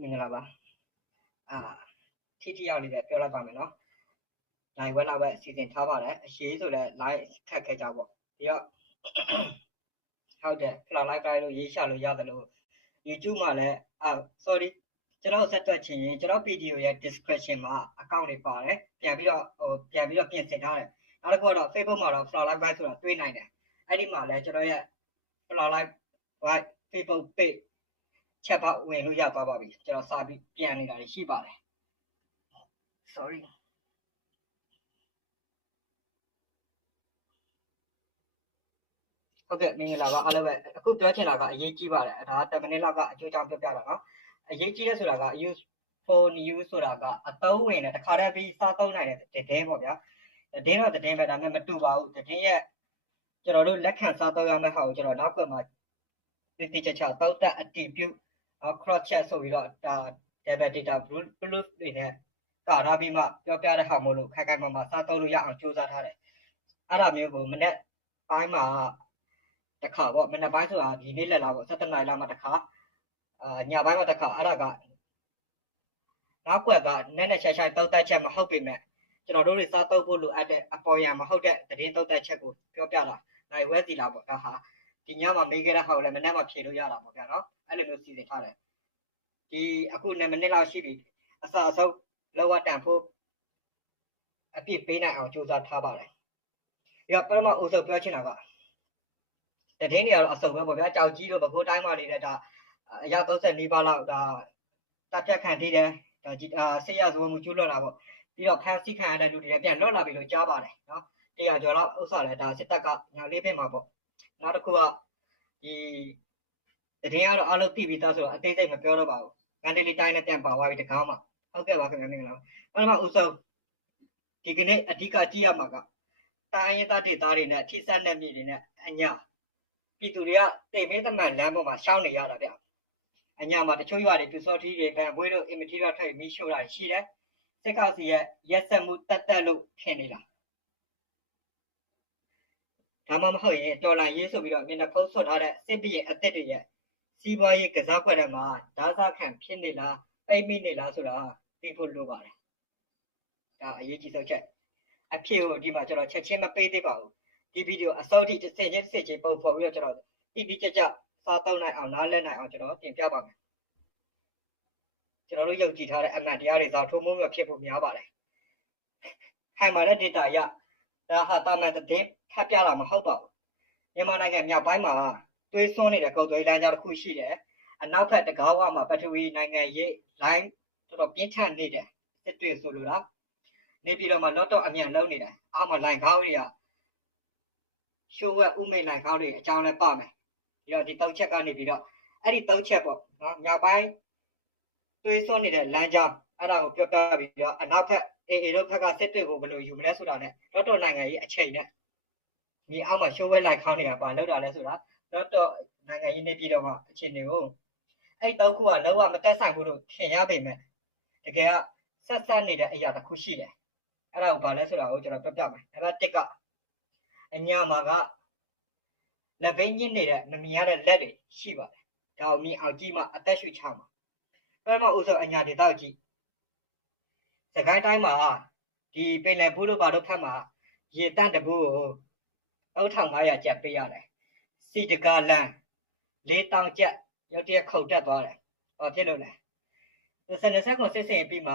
မင်္ဂလာပါထိထိရောက်လေးပဲပြောလိုက်ပါမယ်နော်နိုင်ဝက်လောက်ပဲစီစဉ်ထားပါတယ်အရေးဆိုလည်း live ခက်ခဲကြပေါ့ပြီးတော့ဟုတ်တယ် cloud live တိုင်းလို့ရေးရှာလို့ရတယ်လို့ YouTube မှာလည်းsorry ကျွန်တော်ဆက်သွယ်ချင်ရင်ကျွန်တော် video ရဲ့ description မှာ account တွေပါတယ်ပြန်ပြီးတော့ပြင်ဆင်ထားတယ်နောက်တစ်ခုတော့ Facebook မှာတော့ cloud live တိုင်းဆိုတာတွေ့နိုင်တယ်အဲ့ဒီမှာလည်းကျွန်တော်ရဲ့ cloud live Facebook page ချက်ပေါက်ဝင်လို့ရသွားပါပြီကျွန်တော်စာပြီးပြန်နေတာရှိပါတယ် sorry ဟုတ်ကဲ့မင်္ဂလာပါအားလုံးပဲအခုပြောချင်တာကအရေးကြီးပါတယ်ဒါ10မိနစ်လောက်ကအကျိုးကြောင့်ပြောပြတာနော်အရေးကြီးတဲ့ဆိုတာက use for new ဆိုတာကအသုံးဝင်တဲ့တစ်ခါတည်းပြီးစားသုံးနိုင်တဲ့သတင်းပေါ့ဗျာသတင်းတော့သတင်းပဲဒါပေမဲ့မတူပါဘူးသတင်းရဲ့ကျွန်တော်တို့လက်ခံစားသုံးရမယ့်ဟာကိုကျွန်တော်နောက်ကမှတိကျချသုံးသပ်အတည်ပြု cross check ဆိုပြီးတော့ဒါ double data proof တွေနဲ့ကာထားပြီးမှပြောပြတဲ့ဟာမို့လို့ခိုင်ခိုင်မာမာစားသုံးလို့ရအောင်ကြိုးစားထားတယ်အဲ့ဒါမျိုးကိုမနေ့ပိုင်းမှာတစ်ခါပေါ့မနေ့ပိုင်းဆိုတာဒီနေ့လက်လာပေါ့17နာရီလောက်မှတစ်ခါညပိုင်းမှာတစ်ခါအဲ့ဒါကနောက်ကွက်ကနက်နက်ရှာရှာသုံးသပ်ချက်မဟုတ်ပေမဲ့ကျွန်တော်တို့တွေစားသုံးဖို့လိုအပ်တဲ့အပေါ်ယံမဟုတ်တဲ့သတင်းသုံးသပ်ချက်ကိုပြောပြတာနိုင်ဝဲစီလာပေါ့ဒါဟာဒီညမှာမေးခဲ့တဲ့ဟာကိုလည်းမနေ့မှဖြေလို့ရတာပေါ့ဗျာနော်အဲ့လိုမျိုးစီစဉ်ထားတယ်ဒီအခု9မိနစ်လောက်ရှိပြီအစအဆုံးလောကတန်ဖို့အပြည့်ပေးနိုင်အောင်ကြိုးစားထားပါတယ်ပြီးတော့ပထမဦးဆုံးပြောချင်တာကသတင်းတွေကတော့အစုံပဲပေါ့ဗျာကြောက်ကြီးတို့ပဲခိုးတိုင်းမှာနေတဲ့ဒါအရာ30နီးပါးလောက်ဒါတပ်ဖြတ်ခံသေးတယ်ဒါဆေးရဇဝမှုကျူးလွန်တာပေါ့ပြီးတော့ဖမ်းဆီးခံရတဲ့လူတွေလည်းပြန်လွတ်လာပြီလို့ကြားပါတယ်နော်တရားကျော်တော့ဥစ္စာလည်းဒါစစ်တပ်ကညာလေးပင်မှာပေါ့နောက်တစ်ခုကဒီသတင်းကတော့အားလုံးသိပြီးသားဆိုတော့အသေးစိတ်မပြောတော့ပါဘူးငန်းတလေးတိုင်းနဲ့ပြန်ပါသွားပြီတကောင်းမှာဟုတ်ကဲ့ပါခင်ဗျာမင်္ဂလာပါပထမဦးဆုံးဒီကနေ့အဓိကကြည့်ရမှာကတိုင်းရင်းသားဒေသတွေနဲ့ထိစပ်တဲ့မြေတွေနဲ့အညာပြည်သူတွေကတိမ်မင်းသမန်လမ်းပေါ်မှာရှောင်းနေရတာဗျအညာမှာတချို့ရွာတွေပြူစောထီးတွေဗန်ဘွေးတို့အင်မတီတော့ထိုက်မီးရှို့တာရှိတယ်စစ်ကောင်စီရဲ့ရက်စက်မှုတက်လို့ဖြစ်နေတာဒါမှမဟုတ်ရင်တော်လိုင်းရေးဆိုပြီးတော့မျက်နှာဖုံးဆွတ်ထားတဲ့စစ်ပြည်ရဲ့အသက်တွေရဲ့စီးပွားရေးကစားကွက်ထဲမှာဓာတ်စားခံဖြစ်နေလားပိတ်မိနေလားဆိုတာသိဖို့လိုပါတယ်ဒါအရေးကြီးဆုံးချက်အဖြစ်ကိုဒီမှာကျွန်တော်ချက်ချင်းမပေးသေးပါဘူးဒီဗီဒီယိုအစောထိတစ်စင်ချင်းပုံဖော်ပြီးတော့ကျွန်တော်တိကျစားသုံးနိုင်အောင်နားလည်နိုင်အောင်ကျွန်တော်တင်ပြပါမယ်ကျွန်တော်တို့ယုံကြည်ထားတဲ့အမှန်တရားတွေသာထိုးမိုးမြဖြစ်ဖို့များပါတယ်ခိုင်မာတဲ့ data ရဒါဟာတာမန်သတင်းဖတ်ပြတာမဟုတ်ပါဘူးမြန်မာနိုင်ငံမြောက်ပိုင်းမှာသွေးစွန်းနေတဲ့ကုန်သွယ်လမ်းကြောင်းတစ်ခုရှိတယ်အနောက်ဘက်တကားဝမှာပထဝီနိုင်ငံရေး line တော်တော်ပြင်းထန်နေတယ်စစ်တွေဆိုလိုတာနေပြည်တော်မှာလော့တော့အမြန်လုံးနေတယ်အောက်မှာ line ခေါင်းတွေကရှိုးဝက်ဥမိန် line ခေါင်းတွေအကြောင်းလဲပါမယ်ပြီးတော့ဒီ3ချက်ကနေပြီးတော့အဲ့ဒီ3ချက်ပေါ့နော်မြောက်ပိုင်းသွေးစွန်းနေတဲ့လမ်းကြောင်းအဲ့ဒါကိုပြောပြပြီးတော့အနောက်ဘက်AAတို့ဘက်ကစစ်တွေကိုဘယ်လိုယူမလဲဆိုတာနဲ့လော့တော့နိုင်ငံရေးအချိန်နဲ့ဒီအောက်မှာရှိုးဝက် line ခေါင်းတွေကပါလောက်တာလဲဆိုတာလော့တော့နိုင်ငံရေးနေပြည်တော်မှာအချိန်တွေကိုအဲ့3ခုကလုံးဝမတက်ဆိုင်ဘူးလို့ထင်ရပေမဲ့တကယ်ကဆက်နေတဲ့အရာတစ်ခုရှိတယ်အဲ့ဒါကိုဘာလဲဆိုတာကိုကျွန်တော်ပြောပြမယ်နံပါတ်1ကအညာမှာကလက်ဘိန်းညစ်နေတဲ့မမြင်ရတဲ့လက်တွေရှိပါတယ်ဒါကိုမြင်အောင်ကြည့်မှအသက်ရှူချမှာပထမဦးဆုံးအညာဒေသကိုကြည့်စကိုင်းတိုင်းမှာဒီပင်လယ်ဘူးတို့ဘာတို့ဖက်မှာရေတန့်တဘူးကို3500ကျပ်ပေးရတယ်စီတကာလန်4000ကျပ်ရုတ်တရက်ခုန်တက်သွားတယ်ဘာဖြစ်လို့လဲ2020ခုစစ်စင်ပြီးမှ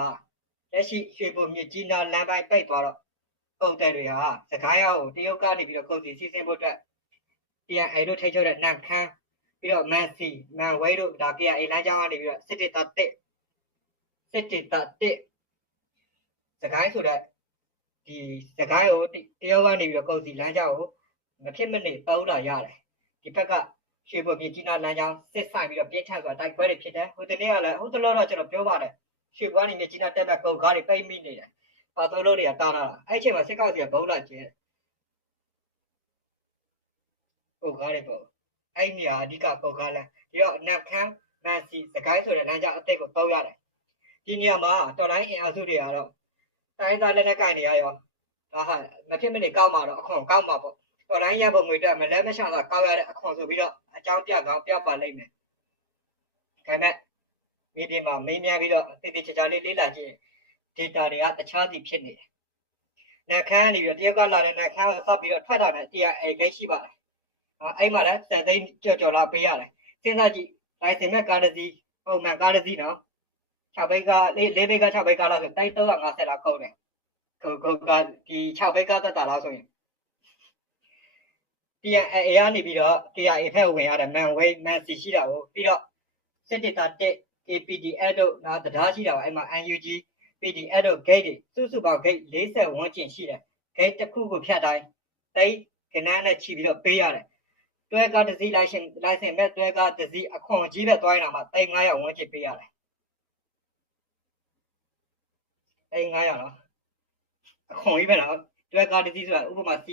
လက်ရှိရွှေဘုံမြစ်ကြီးနားလမ်းပိုင်းပိတ်သွားတော့ကုန်တယ်တွေဟာစကိုင်းရောက်ကိုတရုတ်ကနေပြီးတော့ကုန်စည်စီးဆင်းဖို့အတွက် TNA တို့ထိချုပ်တဲ့နမ်ခမ်းပြီးတော့မန်စီမန်ဝဲတို့ဒါ KIA လမ်းကြောင်းကနေပြီးတော့စစ်တေတာ1စကိုင်းဆိုတဲ့ဒီစကိုင်းကိုတရုတ်ကနေပြီးတော့ကုန်စည်လမ်းကြောင်းကိုမဖြစ်မနေသုံးတာရတယ်ဒီဘက်ကရွှေဘုံမြစ်ကြီးနားလမ်းကြောင်းစစ်ဆိုင်ပြီးတော့ပြင်းထန်စွာတိုက်ပွဲတွေဖြစ်တယ်ဟိုတနေ့ကလည်းဟိုတလောတော့ကျွန်တော်ပြောပါတယ်ရွှေဘွားနေမြစ်ကြီးနားတက်မဲ့ကုန်ကားတွေပိတ်မိနေတယ်ပါသုံးလို့တွေကတားတာအဲ့အချိန်မှာစစ်ကောက်စီကဘုံလာကျဲကုန်ကားတွေပေါ့အဲ့နေရာအဓိကကုန်ကားလမ်းပြီးတော့နမ်ခမ်းမန်စီစကိုင်းဆိုတဲ့လမ်းကြောင်းအသစ်ကိုသုံးရတယ်ဒီနေရာမှာတော်လိုင်းအင်အားစုတွေကတော့တိုင်းသားလက်နက်ကင်တွေရရောဒါဟာမဖြစ်မနေကောက်မှာတော့အခွန်ကောက်မှာပေါ့တော်လိုင်းရပုံငွေတက်မလဲမချတာကောက်ရတဲ့အခွန်ဆိုပြီးတော့အကြောင်းပြကောင်းပြပါလိမ့်မယ်ဒါပေမဲ့ မြေပြင်မှာမေးမြန်းပြီးတော့တည်တည်ချာချာလေးလေ့လာကြည့် data တွေကတခြားစီဖြစ်နေတယ်။နှက်ခမ်းနေပြီးတော့တရုတ်ကလာတဲ့နှက်ခမ်းကိုစပ်ပြီးတော့ထွက်တာနဲ့တရားဂိတ်ရှိပါတယ်။အဲ့မှာလည်း7သိန်းကျော်လောက်ပေးရတယ်။စဉ်းစားကြည့် license မဲ့ကားတစ်စီးပုံမှန်ကားတစ်စီးနော်6ဘိတ်က4ဘိတ်က6ဘိတ်ကလောက်ဆိုတိုက်350လောက်ကုန်တယ်။ကိုကဒီ6ဘိတ်ကသက်တာလောက်ဆိုရင်TNA ကနေပြီးတော့ TRA ဖက်ဝင်ရတဲ့မန်ဝိတ်မန်စီရှိတာကိုပြီးတော့စစ်ဒေတာတက် APDF တို့နော်တရားရှိတာပါအဲ့မှာ NUG PDF တို့ gate တွေစုပေါင်း gate 40ဝန်းကျင်ရှိတယ် gate တစ်ခုကိုဖြတ်တိုင်းတိတ်ကနန်းနဲ့ချီပြီးတော့ပေးရတယ်တွဲကားတစ်စီး license မဲ့တွဲကားတစ်စီးအခွန်ကြီးပဲတွိုင်းတာမှာတိတ်900ဝန်းကျင်ပေးရတယ်တိတ်900နော်အခွန်ကြီးပဲနော်တွဲကားတစ်စီးဆိုတာဥပမာ C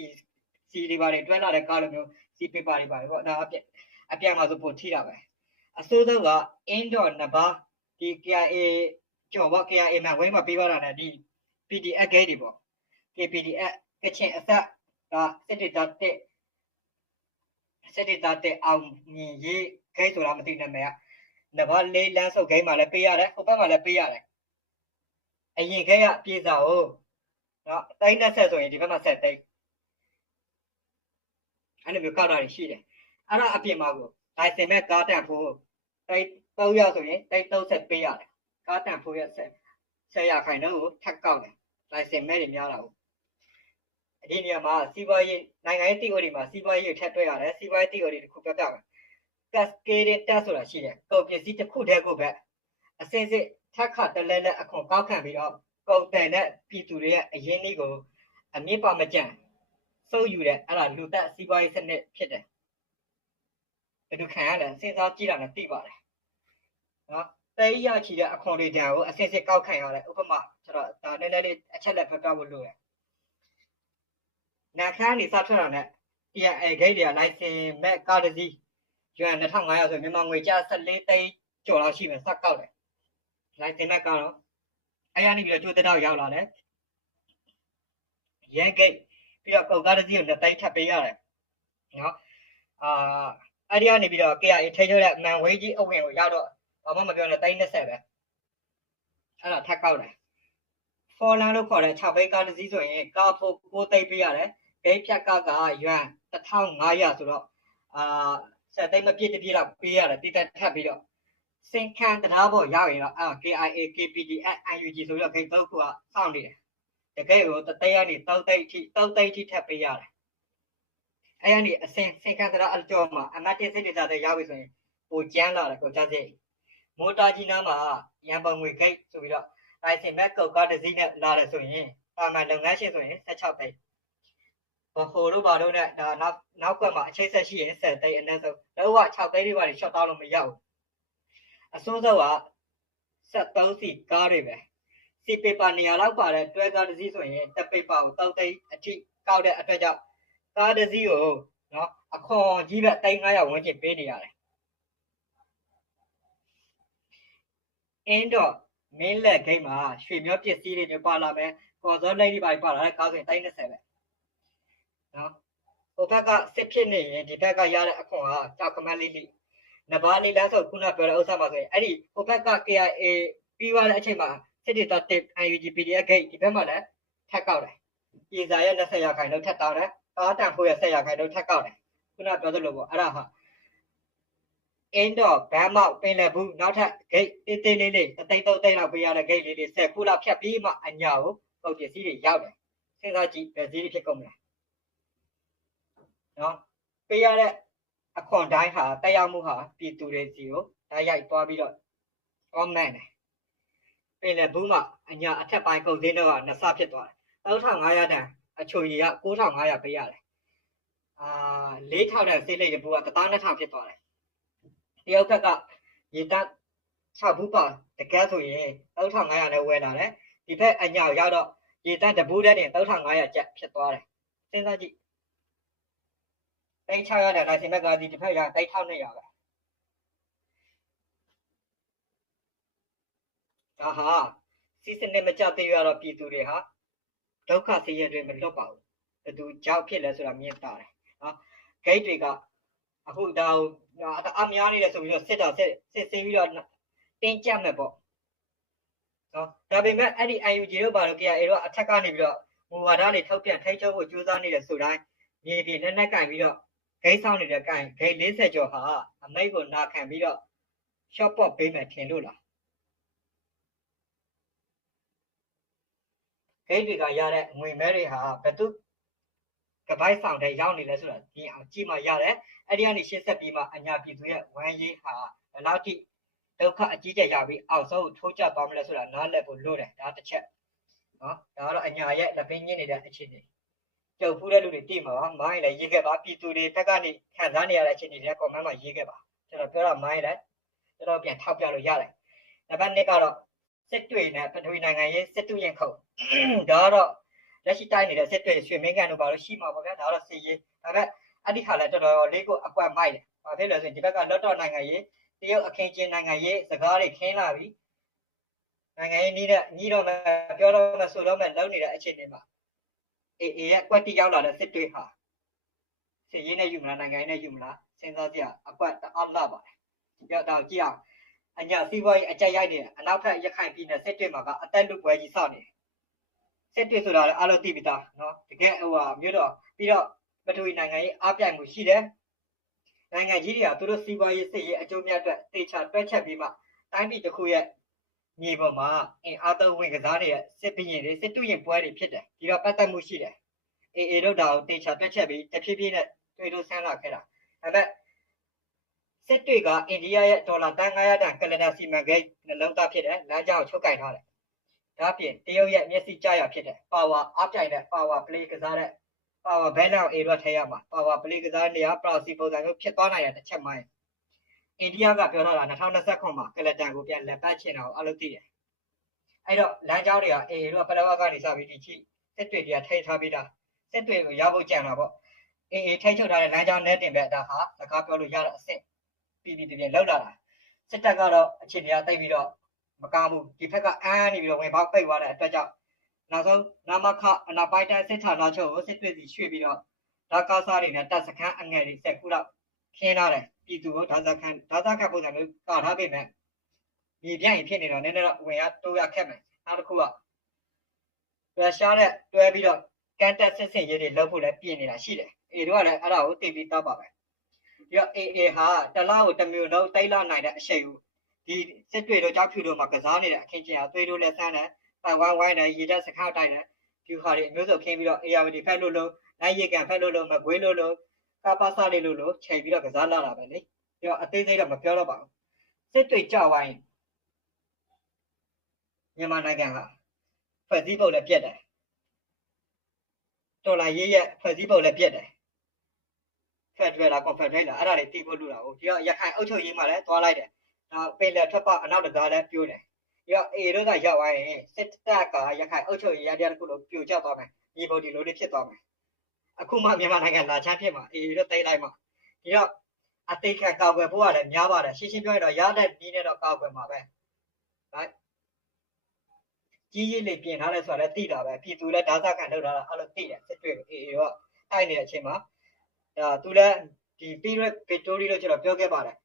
တွေပါတယ်တွဲလာတဲ့ကားလိုမျိုး C paper တွေပါတယ်ပေါ့ဒါအပြတ်မှာဆိုပို့ထိတာပဲအစိုးဆုံးက indoor နဘာဒီ KIA ကျော်ပေါ့ KIA မှာဝိုင်းမှာပေးသွားတာနဲ့ဒီ PDF gate တွေပေါ့ KPDF ကချင်အသက်ကစစ်ဒေတာတက်အောင်မြင်ရေး gate ဆိုတာမသိနာမည်ကနဘာလေးလမ်းစုပ် gate မှာလည်းပေးရတယ်ဟိုဘက်မှာလည်းပေးရတယ်အရင်ခက်ကပြေစာကိုနော်တိုင်းနဲ့ဆက်ဆိုရင်ဒီဘက်မှာဆက်သိအဲ့လိုမျိုးကောက်တာရှိတယ်အဲ့ဒါအပြင်မှာကို license မဲ့ကားတန်ဖို့တိုက်300ဆိုရင်တိုက်30ပေးရတယ်ကားတန်ဖို့ရဲ့10ရာခိုင်နှုန်းကိုထပ်ကောက်တယ် license မဲ့တွေများတာကိုဒီနေရာမှာစီးပွားရေးနိုင်ငံရေး theory မှာစီးပွားရေးကိုထပ်တွေ့ရတယ်စီးပွားရေး theory တစ်ခုပြပြမယ် cascading tax ဆိုတာရှိတယ်ကုန်ပစ္စည်းတစ်ခုတည်းကိုပဲအစင်းစစ်ထပ်ခါတလဲလဲအခွန်ကောက်ခံပြီးတော့ကုန်တယ်နဲ့ပြည်သူတွေရဲ့အရင်းနှီးကိုအမြင့်ပါမကြံစုပ်ယူတယ်အဲ့ဒါလူသက်စီးပွားရေးစနစ်ဖြစ်တယ်ဘယ်သူခံရလဲစဉ်းစားကြည့်တာနဲ့သိပါတယ်နော်တေးရချီတဲ့အခွန်တွေတန်ကိုအစင်းစစ်ကောက်ခံရတယ်ဥပမာဆိုတော့ဒါနည်းနည်းလေးအချက်လက်ပြပြဖို့လိုတယ်နာခန်းနေစထွက်တာနဲ့ TNA gate တွေက license မဲ့ကားတစ်စီးရွမ်2500ဆိုမြန်မာငွေကျ14သိန်းကျော်လောက်ရှိမယ်စကောက်တယ် license မဲ့ကားတော့အဲ့ရနေပြီးတော့ကျိုးတက်တော့ရောက်လာတယ်ရဲ gate ပြီးတော့ကောက်ကားတစ်စီးကို2သိန်းထပ်ပေးရတယ်နော်အဲ့ဒီကနေပြီးတော့ KIA ထိထုတ်တဲ့မန်ဝေးကြီးအဝင်ကိုရောက်တော့ဘာမှမပြောနဲ့30ပဲအဲ့ဒါထပ်ကောက်တယ်ဖော်လန်လို့ခေါ်တဲ့6ဘိတ်ကားတစ်စီးဆိုရင်ကားဖို့6သိန်းပေးရတယ်ဂိတ်ဖြတ်ကားကရွမ်1500ဆိုတော့7သိန်းမပြည့်တပြည့်တော့ပေးရတယ်တိတက်ထပ်ပြီးတော့စင်ခံတရားပေါ်ရောက်ရင်တော့KIA KPDF NUG ဆိုတော့ဂိတ်3ခုကစောင့်နေတယ်တကယ်ကိုတသိန်းကနေ3သိန်းအထိထပ်ပေးရတယ်အဲ့ရနေအစင်ခံတရားအကျော်မှာအမတ်တင်စစ်ဒေသတွေရောက်ပြီဆိုရင်ပိုကျန်းလာတယ်ကိုကြားစိမိုတာကြီးနားမှာရန်ပုံငွေဂိတ်ဆိုပြီးတော့license မဲ့ကောက်ကားတစ်စီးနဲ့လာတယ်ဆိုရင်ပါမန်လုပ်ငန်းရှင်ဆိုရင်16သိန်းဘဖိုတို့ဘာတို့နဲ့ဒါနောက်ကွက်မှာအချိတ်ဆက်ရှိရင်10သိန်းအနည်းဆုံးလောက6သိန်းတွေပါရှော့တောင်းလို့မရဘူးအစိုးစောက73စီကားတွေပဲစီပေပါနေရာလောက်ပါတဲ့တွဲကားတစ်စီးဆိုရင်တစ်ပေပါကို3သိန်းအထိကောက်တဲ့အတွက်ကြောင့်ကားတစ်စီးကိုနော်အခွန်ကြီးပဲ3,900ဝန်းကျင်ပေးနေရတယ်အင်းတော့မင်းလက်ဂိတ်မှာရွှေမျိုးပစ္စည်းတွေပါလာမယ်ကော်စောလိတ်တွေပါလာတဲ့ကားဆိုရင်30ပဲနော်ဟိုဘက်ကစစ်ဖြစ်နေရင်ဒီဘက်ကရတဲ့အခွန်ကကြောက်ကမန်းလေးလေးနဘာလေးလမ်းဆိုခုနပြောတဲ့ဥစ္စာပါဆိုရင်အဲ့ဒီဟိုဘက်က KIA ပြီးသွားတဲ့အချိန်မှာစစ်ဒေတာတစ် NUG PDF gate ဒီဘက်မှာလည်းထပ်ကောက်တယ်ပြည်စာရဲ့20ရာခိုင်နှုန်းထပ်တောင်းတယ်ကားတန်ဖို့ရဲ့10ရာခိုင်နှုန်းထပ်ကောက်တယ်ခုနပြောသလိုပေါ့အဲ့ဒါဟာအင်းတော့ဘမ်းမောက်ပင်လယ်ဘူးနောက်ထပ် gate တေးလေးလေး3သိန်းလောက်ပေးရတဲ့ gate လေးတွေ10ခုလောက်ဖြတ်ပြီးမှအညာကိုပုံပစ္စည်းတွေရောက်တယ်စဉ်းစားကြည့်ဘယ်စည်းတွေဖြစ်ကုန်မလဲနော်ပေးရတဲ့အခွန်တိုင်းဟာတက်ရောက်မှုဟာပြည်သူတွေစီကိုတိုက်ရိုက်သွားပြီးတော့ comment တယ်ပင်လယ်ဘူးမှာအညာအထက်ပိုင်းကုန်စည်တော့ကနှစ်ဆဖြစ်သွားတယ်3500တန်အချိုကြီးက9500ပေးရတယ်4000တန်စေးလိတ်ဘူးက12000ဖြစ်သွားတယ်တရုတ်ဘက်ကရေတပ်6ဘူးပါတကယ်ဆိုရင်3500နဲ့ဝယ်လာတယ်ဒီဘက်အညာရောက်တော့ရေတပ်တဘူးတဲ့တင်3500ကျပ်ဖြစ်သွားတယ်စဉ်းစားကြည့်600တန်လိုက်စင်မဲ့ကားဒီတစ်ဖက်ရ1200ပဲဒါဟာစီးစနစ်မကြသေးရတော့ပြည်သူတွေဟာဒုက္ခဆင်းရဲတွေမလွတ်ပါဘူးဘယ်သူကြောက်ဖြစ်လဲဆိုတာမြင်တာတယ်နော်ဂိတ်တွေကအခုဒါအများနေတယ်ဆိုပြီးတော့စစ်ဆေးပြီးတော့ တင်းကြပ်မယ်ပေါ့နော်ဒါပေမဲ့အဲ့ဒီ IUG တို့ဘာလို့ KIA တို့အထက်ကနေပြီးတော့မူဝါဒတွေထုတ်ပြန်ထိန်းချုပ်ဖို့ကြိုးစားနေတယ်ဆိုတိုင်းမြေပြင်လက်နက်ကင်ပြီးတော့ဂိမ်းဆောင်နေတဲ့ဂိမ်း40ကျော်ဟာအမိတ်ကိုနာခံပြီးတော့ short pop ပေးမယ်ထင်လို့လားဂိမ်းတွေကရတဲ့ငွေမဲတွေဟာဘယ်သူကပိုက်ဆောင်တဲ့ရောက်နေလဲဆိုတာဒီအောင်ကြည့်မှရတယ်အဲ့ဒီကနေရှင်းဆက်ပြီးမှအညာပြည်သူရဲ့ဝမ်းရေးဟာဘယ်လောက်ထိဒုက္ခအကြီးကျယ်ရပြီးအောက်ဆုံးထိုးကျသွားမလဲဆိုတာနားလည်ဖို့လိုတယ်ဒါတစ်ချက်နော်ဒါကတော့အညာရဲ့လက်ပင်းညင်းနေတဲ့အခြေအနေကြုံဖူးတဲ့လူတွေသိမှာပါမိုင်းလည်းရေးခဲ့ပါပြည်သူတွေဘက်ကနေခံစားနေရတဲ့အခြေအနေတွေ comment မှာရေးခဲ့ပါကျွန်တော်ပြောတာမိုင်းလည်းကျွန်တော်ပြန်ထောက်ပြလို့ရတယ်နံပါတ်2ကတော့စစ်တွေနဲ့ပထဝီနိုင်ငံရေးစစ်တူရင်ခုံဒါကတော့လက်ရှိတိုင်းနေတဲ့စစ်တွေရွှေမင်းကန်တို့ဘာလို့ရှိမှာပေါ့ဗျာဒါကတော့စစ်ရေးဒါပေမဲ့အဲ့ဒီခါလဲတော်တော်လေးကိုအကွက်မိုက်တယ်ဘာဖြစ်လဲဆိုရင်ဒီဘက်ကလော့တော်နိုင်ငံရေးတရုတ်အခင်းချင်းနိုင်ငံရေးစကားတွေခင်းလာပြီနိုင်ငံရေးနေတဲ့ညီတော်နဲ့ပြောတော့မှဆိုတော့မှလုံနေတဲ့အခြေအနေမှာအေရဲ့ကွက်တိရောက်လာတဲ့စစ်တွေဟာစစ်ရေးနဲ့ယူမလားနိုင်ငံရေးနဲ့ယူမလားစဉ်းစားကြည့်အကွက်တအားလာပါတယ်ပြောတော့ကြည့်အောင်အညာစီးပွားရေးအကြက်ရိုက်နေတယ်အနောက်ဘက်ရခိုင်ပြည်နယ်စစ်တွေမှာကအသက်လူပွဲကြီးစောင့်နေတယ်စစ်တွေဆိုတာလည်းအားလုံးသိပြီးသားเนาะတကယ်ဟိုဟာမြို့တော့ပြီးတော့ပထဝီနိုင်ငံရေးအပြိုင်မှုရှိတယ်နိုင်ငံကြီးတွေကသူတို့စီးပွားရေးစစ်ရေးအကျိုးမြတ်အတွက်တေချာတွက်ချက်ပြီးမှတိုင်းပြည်တစ်ခုရဲ့မြေပေါ်မှာအင်အားသုံးဝင်ကစားနေတဲ့စစ်ဘရင်တွေစစ်တူရင်ပွဲတွေဖြစ်တယ်ဒီတော့ပတ်သက်မှုရှိတယ်အေတို့ဒါကိုတေချာတွက်ချက်ပြီးတဖြည်းဖြည်းနဲ့တွေ့လို့ဆန်းလာခဲ့တာဒါပေမဲ့စစ်တွေကအိန္ဒိယရဲ့ဒေါ်လာတန်900တန်ကလနာစီမံကိန်းနှလုံးသားဖြစ်တယ်လမ်းကြောင်းချုပ်ကင်ထားတယ်ဒါပြင်တရုတ်ရဲ့မျက်စိကြရဖြစ်တယ် power အပြိုင်တဲ့ power play ကစားတဲ့ power balance အေတော့ထဲရမှာ power play ကစားနေရ proxy ပုံစံမျိုးဖြစ်သွားနိုင်တဲ့တစ်ချက်မှအိန္ဒိယကပြောထားတာ2029မှာကလတန်ကိုပြန်လက်ပတ်ချင်တာကိုအလုပ်သိတယ်အဲ့တော့လမ်းကြောင်းတွေကအေတို့ပလဝကနေစပြီးဒီချိစစ်တွေတွေကထိထားပြီးတာစစ်တွေကိုရဖို့ကြံတာပေါ့အေထိချုပ်ထားတဲ့လမ်းကြောင်းနဲ့တင်ပဲဒါဟာစကားပြောလို့ရတဲ့အဆင့်ပြီးလောက်လာတာစစ်တပ်ကတော့အခြေအနေအသိပြီးတော့မကားဘူးဒီဘက်ကအန်းနေပြီးတော့ဝင်ပေါက်ပိတ်သွားတဲ့အတွက်ကြောင့်နောက်ဆုံးနမခအနာပိုက်တန်စစ်ဌာနချုပ်ကိုစစ်တွေစီရွှေ့ပြီးတော့ဒါကားစားတွေနဲ့တပ်စခန်းအငယ်တွေဆက်ခုတော့ခင်းထားတယ်ပြည်သူကိုဒါသခန်းပုံစံမျိုးကာထားပေးမယ်မြေပြန့်ရင်ဖြစ်နေတော့နည်းနည်းတော့ဝင်ရတိုးရခက်မယ်နောက်တစ်ခုကရုရှားနဲ့တွဲပြီးတော့ကန်တက်စစ်စင်ရေးတွေလုပ်ဖို့လည်းပြင်နေတာရှိတယ်အေတို့ကလည်းအဲ့ဒါကိုသိပြီးသားပါပဲပြီးတော့အေဟာတလားကိုတစ်မျိုးလုံးတိတ်လာနိုင်တဲ့အချိန်ကိုဒီစစ်တွေတို့ကြောက်ဖြူတို့မှာကစားနေတဲ့အခင်းကျင်းဟာသွေးတို့လည်းဆန်းတယ်တိုင်ဝမ်ဝိုင်းတယ်ရေတက်စခန်းတိုင်းတယ်ဖြူခါတွေအမျိုးစုံခင်းပြီးတော့ ARD ဖက်လို့လုံးနိုင်ရေကန်ဖက်လို့လုံးမကွေးလို့လုံးကပါစာလေးလို့ချိန်ပြီးတော့ကစားလာတာပဲလေပြီးတော့အသေးစိတ်တော့မပြောတော့ပါဘူးစစ်တွေကြောက်ဝိုင်းမြန်မာနိုင်ငံကဖွဲ့စည်းပုံလည်းပြတ်တယ်တော်လာရေးရဲ့ဖွဲ့စည်းပုံလည်းပြတ်တယ်ဖက်ဒရယ်လားကွန်ဖက်ဒရယ်လားအဲ့ဒါတွေသိဖို့လိုတာဟုတ်ပြီးတော့ရခိုင်အုပ်ချုပ်ရေးမှလည်းသွားလိုက်တယ်နောက်ပင်လယ်ထွက်ပေါက်အနောက်တကားလည်းပြိုးတယ်ပြီးတော့အေတို့ကရောက်သွားရင်စစ်တပ်ကရခိုင်အုပ်ချုပ်ရေးရတဲ့တစ်ခုလုံးပြိုကျသွားမယ်မြေပုံဒီလိုလေးဖြစ်သွားမယ်အခုမှမြန်မာနိုင်ငံလာချမ်းဖြစ်မှာအေတို့တိတ်လိုက်မှာဒီတော့အသိခံကောက်ွယ်ဖို့ကလည်းများပါတယ်ရှင်းရှင်းပြောရင်တော့ရတဲ့ဒီနဲ့တော့ကောက်ွယ်မှာပဲဟုတ်ကြီးကြီးလေးပြင်ထားလဲဆိုတော့လည်းသိတာပဲပြည်သူလည်းဓာတ်ခံထုတ်ထားတာအဲ့လိုသိတယ်စစ်တွေ့အေတော့တိုက်နေတဲ့အချိန်မှာသူလည်းဒီ period victory လို့ကျွန်တော်ပြောခဲ့ပါတယ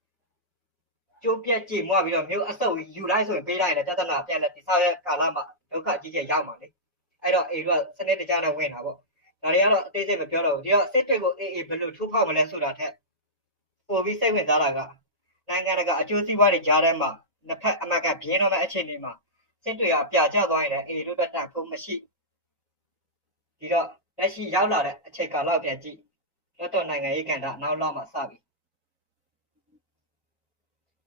်ကျိုးပြက်ကြည့်မွားပြီးတော့မြို့အဆုပ်ယူလိုက်ဆိုရင်ပေးလိုက်တယ်ပြဿနာပြန်လဲဒီစားရဲ့ကာလမှာဒုက္ခကြီးကြီးရောက်မှာလေအဲ့တော့အေကစနစ်တကျနဲ့ဝင်တာပေါ့ဒါတွေကတော့အသေးစိတ်မပြောတော့ဘူးဒီတော့စစ်တွေကိုအေဘယ်လိုထိုးဖောက်မလဲဆိုတာထက်ပိုပြီးစိတ်ဝင်စားတာကနိုင်ငံတကာအကျိုးစီးပွားတွေကြားထဲမှာနှစ်ဖက်အမှတ်ကပြင်းတော့မဲ့အခြေအနေမှာစစ်တွေကပြကျသွားရင်လည်းအေတို့တက်ဖို့မရှိဒီတော့လက်ရှိရောက်လာတဲ့အချိန်ကာလပြန်ကြည့်တော့တော်နိုင်ငံရေးကဏ္ဍနောက်လောက်မှစပြီ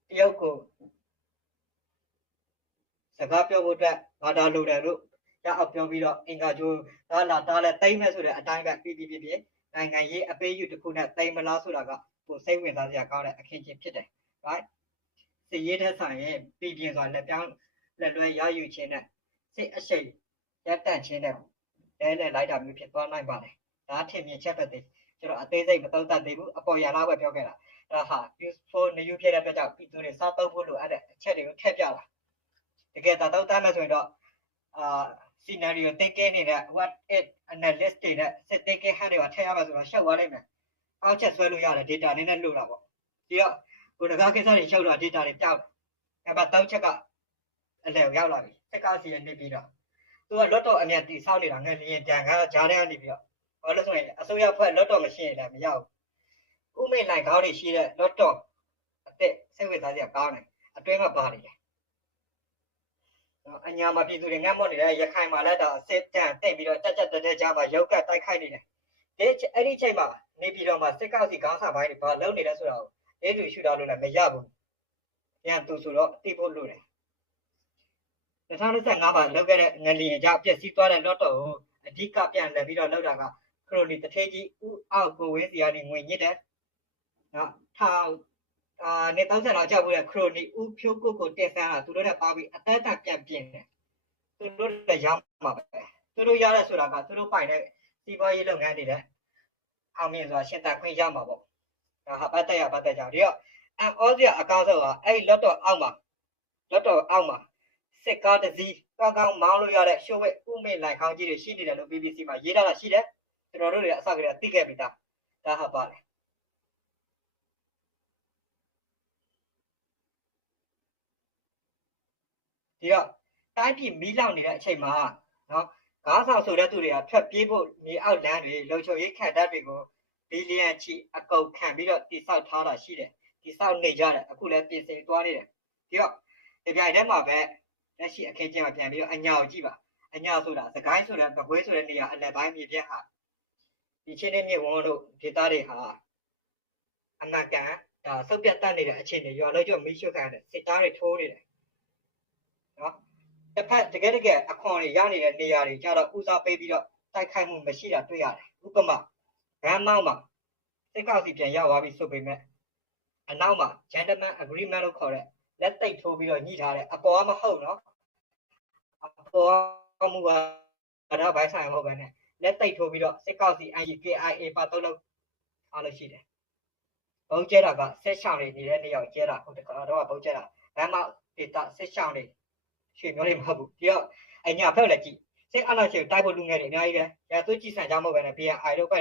တရုတ်ကိုစကားပြောဖို့အတွက်ဘာသာလိုတယ်လို့ရအောင်ပြောပြီးတော့အင်္ဂါကျိုးဒါလာတာလဲတိမ့်မဲ့ဆိုတဲ့အတိုင်းပဲပြနိုင်ငံရေးအပေးယူတစ်ခုနဲ့တိမ့်မလားဆိုတာကကိုစိတ်ဝင်စားစရာကောင်းတဲ့အခင်းချင်းဖြစ်တယ် right စစ်ရေးထက်ဆိုင်ရင်ပြည်ပြင်းစွာလက်ပြောင်းလက်လွဲရယူခြင်းနဲ့စစ်အရှိန်ရပ်တန့်ခြင်းနဲ့လဲလိုက်တာမျိုးဖြစ်သွားနိုင်ပါတယ်ဒါထင်မြင်ချက်ပဲကျွန်တော်အသေးစိတ်မသုံးသပ်သေးဘူးအပေါ်ရလာပဲပြောခဲ့တာဒါဟာ useful နေယူဖြစ်တဲ့အတွက်ကြောင့်ပြည်သူတွေစားသုံးဖို့လိုအပ်တဲ့အချက်တွေကိုထည့်ပြတာတကယ်တော့သုံးသပ်မယ်ဆိုရင်တော့scenario thinking နေတဲ့ what if analyst တွေနဲ့ set thinking ဟန်တွေပါထည့်ရမှာဆိုတော့ရှောက်သွားလိမ့်မယ်အောက်ချက်ဆွဲလို့ရတယ် data နည်းနည်းလို့တာပေါ့ဒီတော့ကိုတကားကိစ္စတွေရှောက်တာ data တွေပြောက်တယ် ဘာတောက်ချက်ကအလဲရောက်လာပြီစစ်ကောက်စီနေပြီးတော့သူကလွတ်တော်အမြတ်တီဆောက်နေတာငယ်လျင်ပြန်ကကြားထဲကနေပြီးတော့ဘာလို့ဆိုရင်အစိုးရဖွဲ့လွတ်တော်မရှိရင်လည်းမရဘူးဥမိတ်နိုင်ကောင်းတွေရှိတဲ့လွတ်တော်အသက်စိတ်ဝင်စားစရာကောင်းတယ်အတွင်းမှာပါနေတယ်အညာမှာပြည်သူတွေငတ်မော့နေတဲ့ရခိုင်မှာလည်းတော့စစ်တမ်းတိတ်ပြီးတော့တက်တဲ့ကြားမှာရုပ်ကတိုက်ခိုက်နေတယ်အဲ့ဒီချိန်မှာနေပြီးတော့မှစစ်ကောက်စီခေါင်းဆောင်ပိုင်းတွေဘာလုပ်နေလဲဆိုတော့အဲ့လူရှူတာလို့လည်းမရဘူးပြန်သူဆိုတော့တိဖို့လို့တယ်2025မှာလောက်ခဲ့တဲ့ငလျင်ကြောင့်ပျက်စီးသွားတဲ့လော့တော်ကိုအဓိကပြန်လည်ပြီးတော့လောက်တာကခရိုနီတထေးကြီးဦးအောက်ကိုဝင်းစီကနေငွေညစ်တယ်နော်နေ30လောက်ကြောက်ဖို့ရခရိုနီဦးဖြိုးကိုတက်ဆန်းတာသူတို့နဲ့ပါပြီးအသက်အပြန်ပြင်းတယ်သူတို့လည်းရမှာပဲသူတို့ရတဲ့ဆိုတာကသူတို့ပိုင်တဲ့စီးပွားရေးလုပ်ငန်းတွေလည်းအောင်မြင်စွာရှင်းသခွင့်ရမှာပေါ့ဒါဟာပတ်သက်ကြောင်ဒီတော့အော်စရာအကောင်းဆုံးကအဲ့လော့တော်အောက်မှာစစ်ကားတစ်စီးကောင်းမောင်းလို့ရတဲ့ရှိုးဝဲဥမိတ်လိုက်ခေါင်းကြီးတွေရှိနေတယ်လို့ BBC မှာရေးထားတာရှိတယ်ကျွန်တော်တို့တွေအစကတည်းကသိခဲ့ပြီးသားဒါဟာပါလေဒီတော့တိုင်းပြည်မီးလောင်နေတဲ့အချိန်မှာနော်ကားဆောင်ဆိုတဲ့သူတွေကထွက်ပြေးဖို့မြေအောက်လမ်းတွေလုံခြုံရေးခံတပ်တွေကိုဘီလီယံချီအကုပ်ခံပြီးတော့တိဆောက်ထားတာရှိတယ်တိဆောက်နေကြတယ်အခုလည်းပြင်ဆင်သွားနေတယ်ဒီတော့ဒီပြိုင်ထဲမှာပဲလက်ရှိအခင်းကျင်းမှာပြန်ပြီးတော့အညာကိုကြည့်ပါအညာဆိုတာစကိုင်းဆိုတဲ့ပကွေးဆိုတဲ့နေရာအလယ်ပိုင်းမြေပြက်ဟာဒီချင်းနေမြေဝန်းတို့ဒေသတွေဟာအမှန်ကန်ဒါစုပ်ပြတ်တက်နေတဲ့အခြေအနေရွာလို့ကျမီးရှို့ခံတဲ့စစ်သားတွေထိုးနေတယ်နော်တစ်ဖက်တကယ်အခွန်တွေရနေတဲ့နေရာတွေကြတော့ဦးစားပေးပြီးတော့တိုက်ခိုက်မှုမရှိတာတွေ့ရတယ်ဥပမာဗန်းမောက်မှာစစ်ကောက်စီပြန်ရောက်သွားပြီဆိုပေမဲ့အနောက်မှာ gentleman agreement လို့ခေါ်တဲ့လက်သိပ်ထိုးပြီးတော့ညှိထားတယ်အပေါ်ကမဟုတ်နော်အပေါ်မှုကဒါဘိုင်းဆိုင်မဟုတ်ပဲနဲ့လက်သိပ်ထိုးပြီးတော့စစ်ကောက်စီ IKIA ပါတော့လို့အားလို့ရှိတယ်ဘုံကျဲတာကဆက်ရှောင်းနေနေတဲ့နေရာကိုကျဲတာဟုတ်တယ်ကတော့ဘုံကျဲတာဗန်းမောက်ဒေတာဆက်ရှောင်းနေရွှေမျိုးတွေမဟုတ်ဘူးဒီတော့အညာဖက်လည်းကြည့်စစ်အာဏာရှင်တိုက်ဖို့လူငယ်တွေအများကြီးပဲရာသွေးကြည်ဆန်ကြမဟုတ်ပဲနဲ့ BNI တို့ပဲ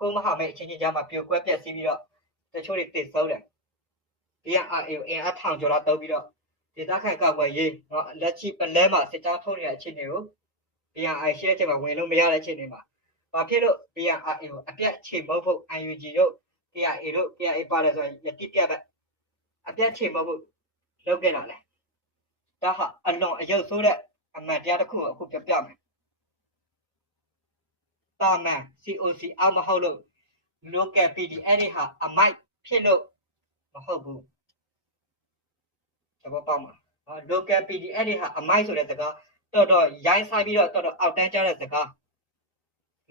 ကိုမဟာမိတ်အချင်းချင်းကြားမှာပြိုကွဲပြက်စီးပြီးတော့တချို့တွေတည်ဆုံးတယ် BNI ကိုအင်အားထောင်ကျော်လာတုံးပြီးတော့ဒေသခံကောက်ွယ်ရေးနော်လက်ရှိပလဲမှာစစ်ကြောင်းထုတ်နေတဲ့အခြေအနေကို BNI ရှေ့တဲ့ချိန်မှာဝင်လို့မရတဲ့အခြေအနေမှာဘာဖြစ်လို့ BNI ကိုအပြတ်ချိန်မုတ်ဖို့ UNG တို့ KIA တို့ KIA ပါတယ်ဆိုရင်ယတိပြတ်ပဲအပြတ်ချိန်မုတ်ဖို့လုပ်ခဲ့တာလေဒါဟာအလွန်အယုတ်ဆိုးတဲ့အမှန်တရားတစ်ခုကိုအခုပြပြမယ်တာမန် COC အောက်မဟုတ်လို့ local PD အဲ့ဒီဟာအမိုက်ဖြစ်လို့မဟုတ်ဘူးသဘောပေါက်မှာ local PD အဲ့ဒီဟာအမိုက်ဆိုတဲ့စကားတော်ရိုင်းဆိုင်ပြီးတော့တော်အောက်တန်းကျတဲ့စကား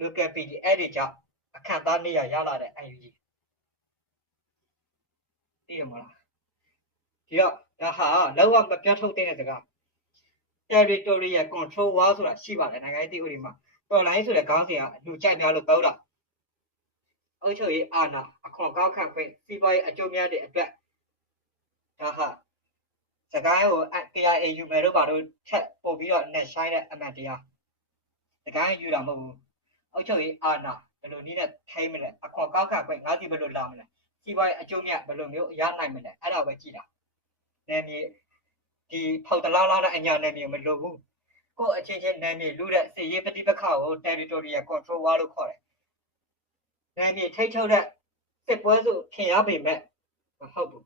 local PD အဲ့ဒီကြောင့်အခန့်သားနေရရလာတဲ့ UNG သိရမလားဒီတော့ဒါဟာလောက်ဝမပြတ်ထုတ်တဲ့စကား territorial control war ဆိုတာရှိပါတယ်နိုင်ငံရေးဥပဒေမှာတော်လိုင်းဆိုတဲ့ခေါင်းစဉ်ကလူကြိုက်များလို့ပြောတာအုပ်ချုပ်ရေးအာဏာအခွန်ကောက်ခံခွင့်စီးပွားရေးအကျိုးများတဲ့အတွက်ဒါဟာစကိုင်းကို KIA ယူမယ်တို့ဘာလို့ထက်ပို့ပြီးတော့နဲ့ဆိုင်တဲ့အမှန်တရားစကိုင်းယူတာမဟုတ်ဘူးအုပ်ချုပ်ရေးအာဏာဘယ်လိုနည်းနဲ့ထိမ့်မလဲအခွန်ကောက်ခံခွင့်ငါးစီဘယ်လိုလာမလဲစီးပွားရေးအကျိုးများဘယ်လိုမျိုးရနိုင်မလဲအဲ့ဒါပဲကြည့်တာနယ်မြေဒီဖောက်တလားလားနဲ့အညာနယ်မြေမလိုဘူးကိုအချင်းချင်းနယ်မြေလူတဲ့စစ်ရေးပဋိပက္ခကို territorial control war လို့ခေါ်တယ်နယ်မြေထိတ်ချုပ်တဲ့စစ်ပွဲစုထင်ရပေမဲ့မဟုတ်ဘူး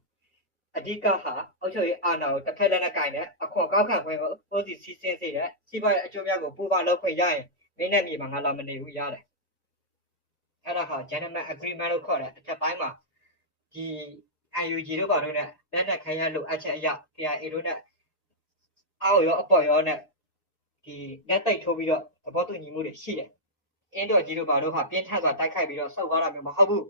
အဓိကဟာအုပ်ချုပ်ရေးအာဏာကိုတစ်ဖက်လက်နဲ့ကင်တဲ့အခွန်ကောက်ခံခွင့်ကိုပိုစီစီစဉ်စေတဲ့စီးပွားရေးအကျိုးများကိုပူပါလုပ်ခွင့်ရရင်မင်းနဲ့မြေမှာငါလာမနေဘူးရတယ်အဲ့ဒါဟာ gentleman agreement လို့ခေါ်တဲ့အထက်ပိုင်းမှာဒီ UNG တို့ဘာလို့နဲ့လက်နက်ခိုင်းရလို့အချက်အရ KIA တို့နဲ့အောက်ရောအပေါ်ရောနဲ့ဒီလက်သိပ်ထိုးပြီးတော့သဘောတူညီမှုတွေရှိတယ်အင်းတော်ကြီးတို့ဘာလို့ဟာပြင်းထန်စွာတိုက်ခိုက်ပြီးတော့ဆုတ်သွားတာမျိုးမဟုတ်ဘူး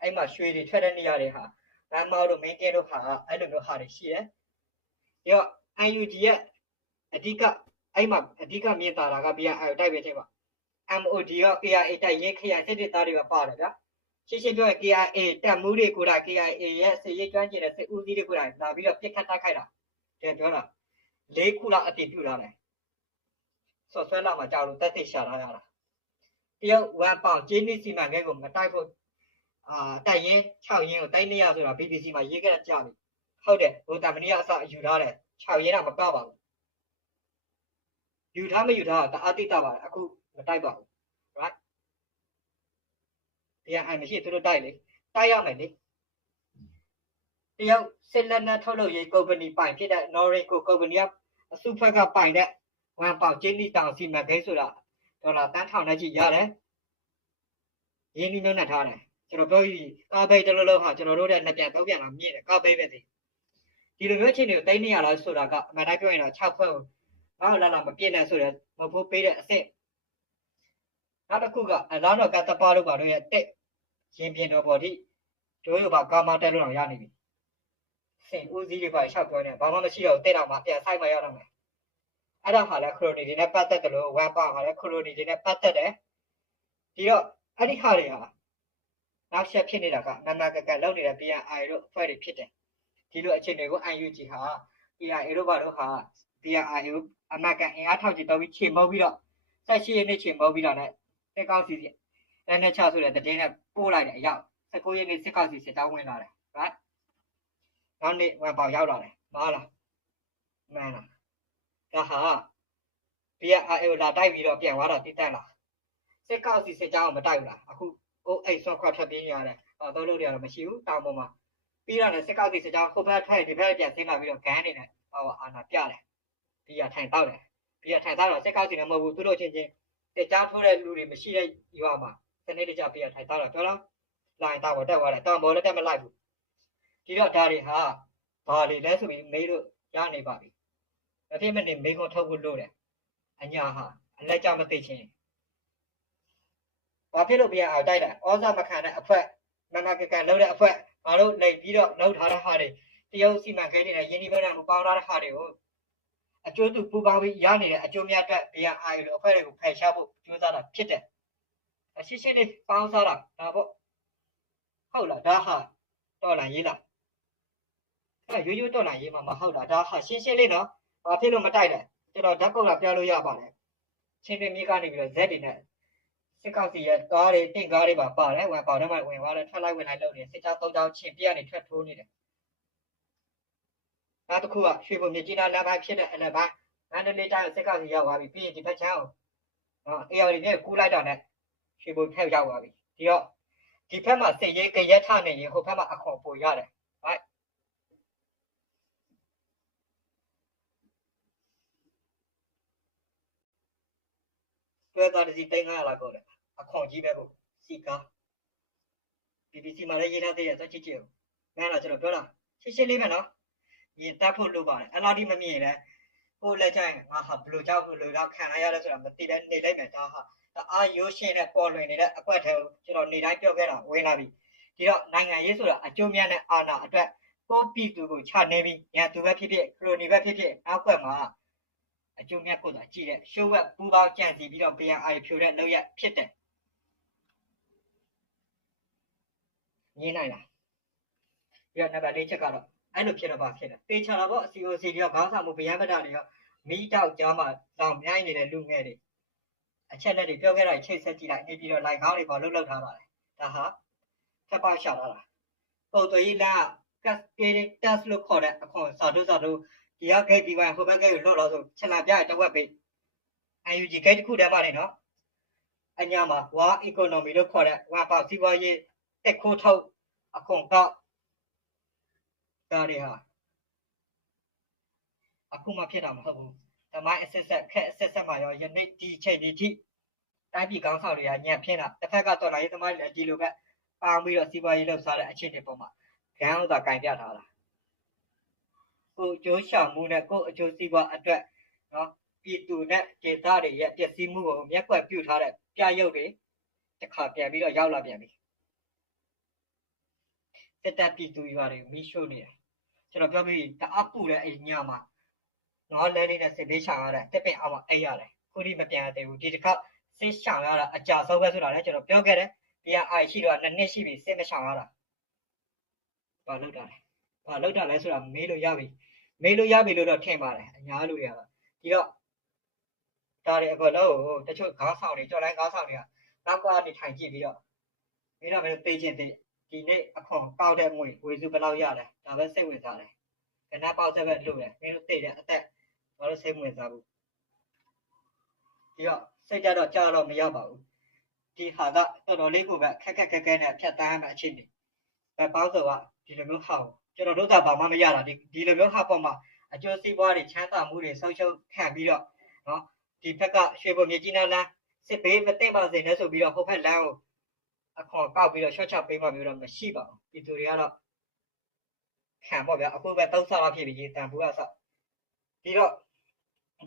အဲ့မှာရွှေတွေထွက်တဲ့နေရာတွေဟာဗန်းမောက်တို့မင်းကဲတို့ဟာအဲ့လိုမျိုးဟာတွေရှိတယ်ပြီးတော့ UNG ရဲ့အဓိကအဲ့မှာအဓိကမြင်တာက BNI တိုက်ပဲချိန်မှာ MOD ရော KIA တိုက်ရင်ခရိုင်စစ်ဒေသတွေကပါတယ်ဗျာရှင်းရှင်းပြောရင် KIA တပ်မှုတွေကိုယ်တိုင် KIA ရဲ့စစ်ရေးကျွမ်းကျင်တဲ့စစ်ဦးစီးတွေကိုယ်တိုင်လာပြီးတော့ပြစ်ခတ်တိုက်ခိုက်တာတဲ့ပြောတာ၄ခုလောက်အတည်ပြုထားတယ်ဆော့ဆွဲလာမှကြောက်လို့တက်သိရှာထားရတာတရုတ်ဝမ်ပေါင်ဂျင်းနီစီမံကိန်းကိုမတိုက်ဖို့ တိုက်ရင်6ရင်းကိုတိုက်နေရဆိုတာ BBC မှာရေးခဲ့တာကြာပြီဟုတ်တယ်ဟိုတာမနီကအစယူထားတယ်6ရင်းတော့မကပါဘူးယူထားမယူထားတာအတိတ်ပါတယ်အခုမတိုက်ပါဘူး right တရားအမရှိသူတို့တိုက်လေတိုက်ရမယ်လေတရုတ်စစ်လက်နက်ထုတ်လုပ်ရေးကုမ္ပဏီပိုင်ဖြစ်တဲ့ Norinco ကုမ္ပဏီကအစုဖွဲ့ကပိုင်တဲ့ဝန်ပေါကျင်းနီတောင်စီမံကိန်းဆိုတာဒေါ်လာတန်းထောင်နဲ့ကြီးရတယ်ရင်းနှီးမြှုပ်နှံထားတယ်ကျွန်တော်ပြောပြီးကားပိတ်တလို့ဟာကျွန်တော်တို့တဲ့နှစ်ပြန်သုံးပြန်လာမြင့်တယ်ကားပိတ်ပဲဒီလိုမျိုးအခြေအနေကိုတိတ်နေရလားဆိုတာကအမှန်တိုင်းပြောရင်တော့6ဖွဲ့ကိုဘာလို့လာမပြည့်နဲ့ဆိုတော့မဖို့ပေးတဲ့အစ်စ်နောက်တစ်ခုကအလားတော်ကတပါလို့ပါတော့ရဲ့တက်ရင်ပြင်တော်ပေါ်ထိတို့ရပါကာမတက်လို့တော့ရနေပြီစင်ဦးစီးတွေပါရှောက်ပြောနေဘာမှမရှိတော့တက်တော့မှပြန်ဆိုင်မရတော့မယ်အဲ့ဒါဟာလဲခရိုနီတွေနဲ့ပတ်သက်တယ်လို့ဝမ်ပါဟာလဲခရိုနီတွေနဲ့ပတ်သက်တယ်ဒီတော့အဲ့ဒီဟာတွေဟာနောက်ဆက်ဖြစ်နေတာကနမကကလောက်နေတဲ့ PNI တို့အဖွဲ့တွေဖြစ်တယ်ဒီလိုအခြေအနေကို UNG ဟာ PNI တို့ဘာလို့ဟာ PNI တို့အမကန်အင်အားထောက်ချတော့ပြီးချိန်မုံပြီးတော့18ရက်နေ့ချိန်မုံပြီးတော့နဲ့စစ်ကောက်စီလက်နဲ့ချဆိုတဲ့တည်င်းနဲ့ပို့လိုက်တယ်အရောက်19ရက်နေ့စစ်ကောက်စီစစ်တောင်းဝင်လာတယ် right နောက်နေ့ဝမ်ပေါရောက်လာတယ်မားလားမှန်လားဒါဟာ PNI လာတိုက်ပြီးတော့ပြန်သွားတော့တိတက်လာစစ်ကောက်စီစစ်ကြောင်းမတိုက်ဘူးလားအခုအိတ်ဆွတ်ခွတ်ထပ်ပြင်းရတယ်တော့လို့ရတယ်မရှိဘူးတောင်ပေါ်မှာပြီးတော့လည်းစစ်ကောက်စီစစ်ကြောင်းဟိုဘက်ထိုင်ဒီဘက်ပြန်ဆင်းလာပြီးတော့ဂန်းနေတယ်အာနာပြတယ်ပြီးရထိုင်တော့တယ်ပြီးရထိုင်တော့စစ်ကောက်စီလည်းမဟုတ်ဘူးသူတို့ချင်းစစ်ကြောင်းထိုးတဲ့လူတွေမရှိတဲ့ရွာမှာစနေတကြပြီးရထိုင်တော့ပြောလားလိုင်းတော့တက်သွားတယ်တောင်ပေါ်လည်းတက်မလိုက်ဘူးဒီတော့ဒါတွေဟာဘာတွေလဲဆိုပြီးမေးလို့ရနေပါပြီအဖြစ်မနေမေးခွန်းထုတ်ဖို့လို့တယ်အညာဟာအလက်ကြမသိချင်းဘာဖြစ်လို့ပြန်အောင်တိုက်တာဩဇာမခံတဲ့အဖွဲ့မမကကန်လုံးတဲ့အဖွဲ့ငါတို့နေပြီးတော့လောက်ထားတဲ့ဟာတွေတရုတ်စီမံကိန်းတွေနဲ့ယင်းဒီဘက်နဲ့ပေါင်းထားတဲ့ဟာတွေကိုအကျိုးတူပူပေါင်းပြီးရနေတဲ့အကျိုးများအတွက် BNI လို့အဖွဲ့တွေကိုဖယ်ရှားဖို့ကြိုးစားတာဖြစ်တယ်အရှင်းရှင်းလေးပေါင်းစားတာဒါပေါ့ဟုတ်လားဒါဟာတော်လာရေးလားအဲ့ရိုးရိုးတော်လာရေးမှာမဟုတ်တာဒါဟာရှင်းရှင်းလေးနော်ဘာဖြစ်လို့မတိုက်လဲကျွန်တော်ဓာတ်ပုံလာပြလို့ရပါတယ်ချင်းပြင်းမြေကနေပြီးတော့ Z တွေနဲ့စစ်ကောက်စီရဲ့ကားတွေတင့်ကားတွေပါပါတယ်ဝင်ပေါတော့မှဝင်သွားတယ်ထွက်လိုက်ဝင်လိုက်လုပ်နေစစ်ကြောင်း၃ကြောင်းချင်းပြကနေထွက်ထိုးနေတယ်နောက်တစ်ခုကရွှေဘုံမြကြီးနားလမ်းပိုင်းဖြစ်တဲ့အလယ်ပိုင်းမန္တလေးတိုင်းစစ်ကောက်စီရောက်သွားပြီပြီးရင်ဒီဘက်ချမ်းအောင်AR နဲ့ကူးလိုက်တာနဲ့ရွှေဘုံဖက်ရောက်သွားပြီဒီတော့ဒီဘက်မှာစစ်ရေးကြရက်ထနေရင်ဟိုဘက်မှာအခွန်ပိုရတယ်ဟုတ်တွဲကားတစ်စီး300လောက်ကုန်တယ်အခွန်ကြီးပဲကိုစီကား BBC မှာလည်းရေးထားသေးတယ်သွားကြည့်ကြည့်ဦးမင်းလားကျွန်တော်ပြောတာရှင်းရှင်းလေးပဲနော်ရင်တက်ဖို့လုပ်ပါတယ်အဲ့လောက်ဒီမမြင်လဲဟိုလက်ချိုင်းငါဟာဘလို့ကြောက်ဘလို့တော့ခံရရလဲဆိုတာမသိလဲနေလိုက်မယ်ဒါဟာအာရိုးရှင်းတဲ့ပေါ်လွင်နေတဲ့အကွက်ထဲကိုကျွန်တော်နေတိုင်းပြောခဲ့တာဝင်လာပြီဒီတော့နိုင်ငံရေးဆိုတာအကျိုးများတဲ့အာဏာအတွက်ကိုပြည်သူကိုချနေပြီးရန်သူပဲဖြစ်ဖြစ်ခရိုနီပဲဖြစ်ဖြစ်အောက်ကွက်မှာအကျိုးများကိုသာကြည့်တဲ့ရှိုးဝက်ပူပေါင်းကြံစီပြီးတော့ BNI ဖြိုတဲ့လောက်ရဖြစ်တယ်ငင်းနိုင်လားပြီးတော့နံပါတ်၄ချက်ကတော့အဲ့လိုဖြစ်တော့ပါဖြစ်တယ်တေချာတော့ဗော COC တွေကခေါင်းဆောင်မှုဗျမ်းပဒတွေရောမိတောက်ကြားမှာတောင်မြိုင်းနေတဲ့လူငယ်တွေအချက်လက်တွေပြောခဲ့တာချိတ်ဆက်ကြည့်လိုက်နေပြီးတော့လိုက်ခေါင်းတွေပေါ်လှုပ်ထားပါတယ်ဒါဟာထပ်ပါရှာလာတာပုံသွေးလာ cascading test လို့ခေါ်တဲ့အခွန်စာတို့ဒီက gate ဒီပိုင်းဟိုဘက် gate ကိုလွတ်တော့ဆိုချက်လာပြရတဝက်ပေး UNG gate တစ်ခုတည်းပါနေနော်အညာမှာ war economy လို့ခေါ်တဲ့ဝါပေါစီးပွားရေးတက်ခိုးထုတ်အခွန်ကောက်ဒါတွေဟာအခုမှဖြစ်တာမဟုတ်ဘူးတမိုင်းအဆက်ဆက်ခက်အဆက်ဆက်မှာရောယနေ့ဒီချိန်ဒီထိတိုင်းပြည်ကောင်းဆောင်တွေကညံ့ပြင်းတာတစ်ဖက်ကတော့လာရေးသမားတွေလည်းဒီလိုပဲပေါင်းပြီးတော့စီးပွားရေးလှုပ်ရှားတဲ့အခြေအနေပေါ်မှာဂန်းဥသာကင်ပြထားတာကိုအကျိုးရှာမှုနဲ့ကိုအကျိုးစီးပွားအတွက်နော်ပြည်သူနဲ့ဒေသတွေရဲ့ပျက်စီးမှုကိုမျက်ကွယ်ပြုထားတဲ့ပြရုပ်တွေတစ်ခါပြန်ပြီးတော့ရောက်လာပြန်ပြီစစ်တပ်ပြည်သူရွာတွေမိရှို့နေတယ်ကျွန်တော်ပြောပြီးတအားပူတဲ့အဲ့ညမှာနော်လဲလေးနဲ့စစ်ပေးချောင်ရတဲ့တက်ပင်အောင်မှာအိပ်ရတယ်ခုထိမပြန်သေးဘူးဒီတစ်ခါစစ်ချောင်ရတာအကြဆုံးပဲဆိုတာလည်းကျွန်တော်ပြောခဲ့တယ်BNIရှိတော့2နှစ်ရှိပြီစစ်မချောင်ရတာဘာလုပ်တာလဲဆိုတာမေးလို့ရပြီလို့တော့ထင်ပါတယ်အများလူတွေကတော့ဒီတော့ဒါတွေအကုန်လုံးကိုတချို့ခေါင်းဆောင်တွေကြော်လိုက်ခေါင်းဆောင်တွေကနောက်ကနေထိုင်ကြည့်ပြီးတော့မင်းတို့တေးချင်းတေး ဒီနေ့အခွန်ကောက်တဲ့ငွေဝေစုဘယ်လောက်ရတယ်ဒါပဲစိတ်ဝင်စားတယ်ကနပေါက်ဆက်ပဲလို့တယ်မင်းတို့သိတဲ့အသက်ဘာလို့စိတ်ဝင်စားဘူးပြီးတော့စိတ်ကြတော့ကြာတော့မရပါဘူးဒီဟာကတော်တော်လေးကိုပဲခက်ခဲနဲ့ဖြတ်တန်းမှအခြေအနေပဲပေါင်းဆိုကဒီလိုမျိုးဟာကျွန်တော်တို့ကဘာမှမရတာဒီလိုမျိုးဟာပေါ်မှာအကျိုးစီးပွားတွေချမ်းသာမှုတွေဆုံးရှုံးခံပြီးတော့နော်ဒီဘက်ကရွှေဘုံမြေကြီးနားလမ်းစစ်ဘေးမသိမစေနဲ့ဆိုပြီးတော့ဟိုဘက်လမ်းကိုအခွန်ကောက်ပြီးတော့ short ချပေးမှမျိုးတော့မရှိပါဘူးပြည်သူတွေကတော့ခံပေါ့ဗျာအခုပဲ3ဆလောက်ဖြစ်ပြီးရေတန်ဘူးကဆောက်ပြီးတော့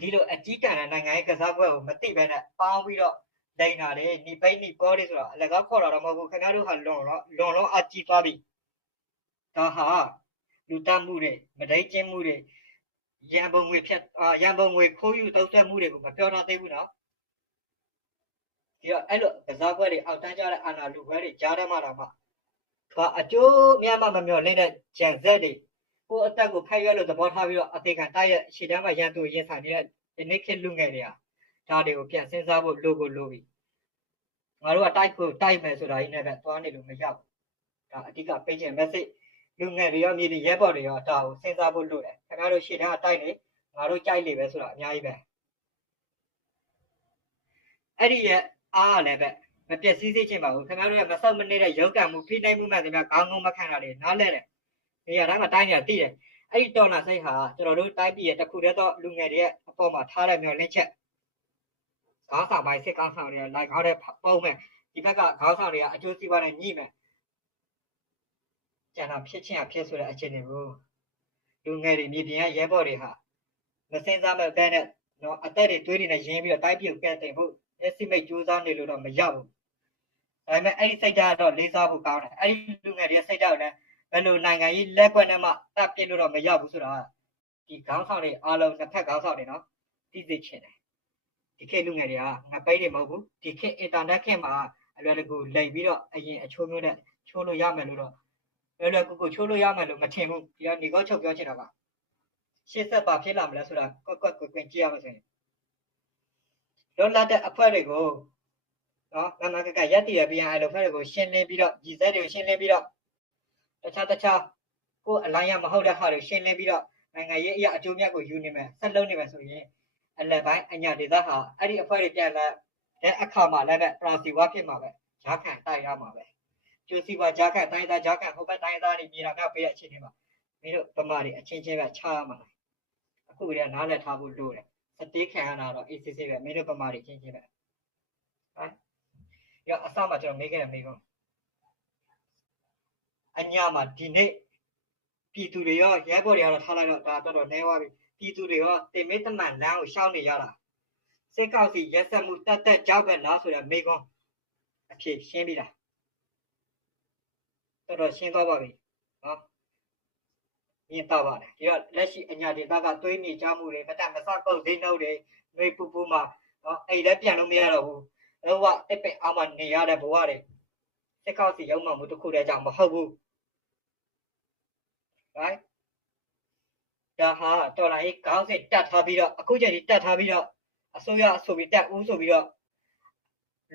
ဒီလိုအကြီးတန်းတဲ့နိုင်ငံရဲ့ကစားပွဲကိုမသိဘဲနဲ့ပေါင်းပြီးတော့ဒိန်တာတွေညီပိတ်ညီပေါ်တွေဆိုတော့အလကားခေါ်တာတော့မဟုတ်ဘူးခင်ဗျားတို့ဟာလွန်လုံးအကြီးသွားပြီဒါဟာလူတတ်မှုတွေမဒိတ်ကျင်းမှုတွေရန်ပုံငွေရန်ပုံငွေခိုးယူတုံးဆွဲမှုတွေကိုမပြောတော့သေးဘူးနော်ဒီတော့အဲ့လိုကစားပွဲတွေအောက်တန်းကြတဲ့အာဏာလူပွဲတွေကြားထဲမှာတော့မှအကျိုးများမှမမျှော်လင့်တဲ့ဂျန်ဇက်တွေကိုအတက်ကိုဖက်ရွက်လို့သဘောထားပြီးတော့အသေးခံတိုက်ရဲ့ရှေ့တန်းမှာရန်သူရင်ဆိုင်နေတဲ့ဒီနေ့ခေတ်လူငယ်တွေကဒါတွေကိုပြန်စဉ်းစားဖို့လိုပြီငါတို့ကတိုက်မယ်ဆိုတာကြီးနဲ့ပဲသွားနေလို့မရဘူးဒါအဓိကပေးခြင်း message လူငယ်တွေရောမြေပြင်ရဲဘော်တွေရောဒါကိုစဉ်းစားဖို့လိုတယ်ခင်ဗျားတို့ရှေ့တန်းကတိုက်နေငါတို့ကြိုက်လေပဲဆိုတာအများကြီးပဲအဲ့ဒီရဲ့အားလည်းပဲမပြည့်စည်စေချင်ပါဘူးခင်ဗျားတို့ရဲ့မဆောက်မနေတဲ့ရုပ်ကံမှုဖိနှိပ်မှုမှန်တယ်များခေါင်းငုံမခံတာတွေနားလဲတယ်နေရာတိုင်းမှာတိုင်းနေတာသိတယ်အဲ့ဒီတော်လာစိတ်ဟာကျွန်တော်တို့တိုင်းပြည်ရဲ့တစ်ခုတည်းသောလူငယ်တွေရဲ့အပေါ်မှာထားတဲ့မျှော်လင့်ချက်ခေါင်းဆောင်ပိုင်းစစ်ကောင်ဆောင်တွေကလိုက်ခေါင်းတဲ့ပုံမဲ့ဒီဘက်ကခေါင်းဆောင်တွေကအကျိုးစီးပွားနဲ့ညှိမယ်ကျန်တာဖြစ်ချင်းဖြစ်ဆိုတဲ့အခြေအနေကိုလူငယ်တွေမြေပြင်ကရဲဘော်တွေဟာမစင်စားမဲ့ပဲနဲ့တော့အသက်တွေတွေးနေနဲ့ရင်းပြီးတော့တိုင်းပြည်ကိုကဲတင်ဖို့estimate ကြိုးစားနေလို့တော့မရဘူးဒါပေမဲ့အဲ့ဒီစိတ်ဓာတ်တော့လေးစားဖို့ကောင်းတယ်အဲ့ဒီလူငယ်တွေရဲ့စိတ်ဓာတ်ကိုလည်းဘယ်လိုနိုင်ငံရေးလက်ကွက်နဲ့မှတပ်ပြစ်လို့တော့မရဘူးဆိုတာဒီခေါင်းဆောင်တွေအားလုံးတစ်ဖက်ခေါင်းဆောင်တွေနော်သိသိချင်တယ်ဒီခေတ်လူငယ်တွေကငပိတ်တွေမဟုတ်ဘူးဒီခေတ် internet ခေတ်မှာအလွယ်တကူလိမ်ပြီးတော့အရင်အချိုးမျိုးနဲ့ချိုးလို့ရမယ်လို့တော့လွယ်ကူချိုးလို့ရမယ်လို့မထင်ဘူးဒီကနေကောက်ချုပ်ပြောချင်တာကရှေ့ဆက်ပါဖြစ်လာမလဲဆိုတာကွက်ကြည့်ရမှာဆိုရင်လွတ်လပ်တဲ့အဖွဲ့တွေကိုနော်မမကရက်တည်ရပြန်အဲ့လိုအဖွဲ့တွေကိုရှင်းလင်းပြီးတော့ညီစက်တွေကိုရှင်းလင်းပြီးတော့တခြားကိုအလိုင်းရမဟုတ်တဲ့ဟာတွေရှင်းလင်းပြီးတော့နိုင်ငံရေးအရာအကျိုးမြတ်ကိုယူနေမယ်ဆက်လုပ်နေမယ်ဆိုရင်အလက်ပိုင်းအညာဒေသဟာအဲ့ဒီအဖွဲ့တွေပြန်လာတဲ့အခါမှာလည်းပဲပရာစီဝါဖြစ်မှာပဲဂျားခံတိုက်ရမှာပဲကျိုးစီပါဂျားခံတိုင်းသားဂျားခံဟိုဘက်တိုင်းသားတွေမြေတော်မြောက်ပေးတဲ့အချိန်တွေမှာမင်းတို့ဗမာတွေအချင်းချင်းပဲချရမှာလားအခုကနားလည်ထားဖို့လိုတယ်စတေးခံရတာတော့ ACC ပဲမင်းတို့ဗမာတွေချင်းချင်းပဲဟမ်ရောအစမှကျွန်တော်မေးခဲ့တယ်မေးကောအညာမှာဒီနေ့ပြည်သူတွေရောရဲဘော်တွေကတော့ထားလိုက်တော့ဒါတော်နေသွားပြီပြည်သူတွေရောတင်မေးတမန်လမ်းကိုရှောက်နေရတာစစ်ကောက်စီရက်ဆက်မှုတက်ကြောက်ပဲလားဆိုတော့မေကောအဖြစ်ရှင်းပြီလားတော်ရှင်းသွားပါပြီနော်မြင်တော့ပါတယ်ဒီတော့လက်ရှိအညာဒေသကသွေးမြေချမှုတွေမတတ်မဆကုတ်ဈေးနှုတ်တွေနှွေပူမှာနော်အဲ့လည်းပြန်လို့မရတော့ဘူးတော့တစ်ပင်အောင်မှနေရတဲ့ဘဝတွေစစ်ကောက်စီရုံမှမှုတစ်ခုတည်းကြောင့်မဟုတ်ဘူးright ဒါဟာတော်လာရေးခေါင်းစဉ်တက်ထားပြီးတော့အခုချိန်ကြီးတက်ထားပြီးတော့အစိုးရဆိုပြီးတက်ဦးဆိုပြီးတော့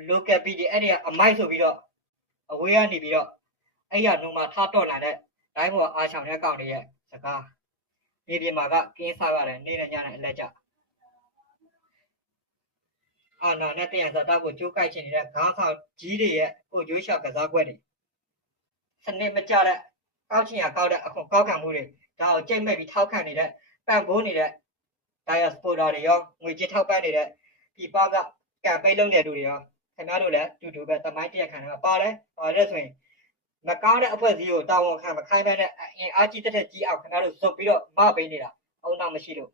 local PD အဲ့ဒီကအမိုက်ဆိုပြီးတော့အဝေးကနေပြီးတော့အဲ့ရနှုံမှာထားတော့လာတဲ့တိုင်းပေါ်အားချောင်တဲ့ကောင်တွေရဲ့စကားဒီပြင်မှာကကင်းစားရတယ်နေနဲ့ညနဲ့အလက်ကြအာနာနဲ့တယံဇာတာကိုကြိုးကိုက်ချင်နေတဲ့ခေါင်းဆောင်ကြီးတွေရဲ့ကိုကျိုးရှာကစားကွက်တွေစနစ်မကျတဲ့ကောက်ချင်ရကောက်တဲ့အခွန်ကောက်ခံမှုတွေဒါကိုကြိတ်မဲ့ပြီးထောက်ခံနေတဲ့ပံ့ပိုးနေတဲ့ diaspora တွေရောငွေကြေးထောက်ပံ့နေတဲ့ပြည်ပကကမ်ပိန်းလုပ်နေသူတွေရောခင်ဗျားတို့လည်းတူတူပဲတမိုင်းတရားခံတာပါတယ်ဆိုရင်မကောင်းတဲ့အဖွဲ့အစည်းကိုတာဝန်ခံမခိုင်းတဲ့အင်အားကြီးတဲ့ကြီးအောင်ခင်ဗျားတို့စုပ်ပြီးတော့မပေးနေတာအုံနောက်မရှိလို့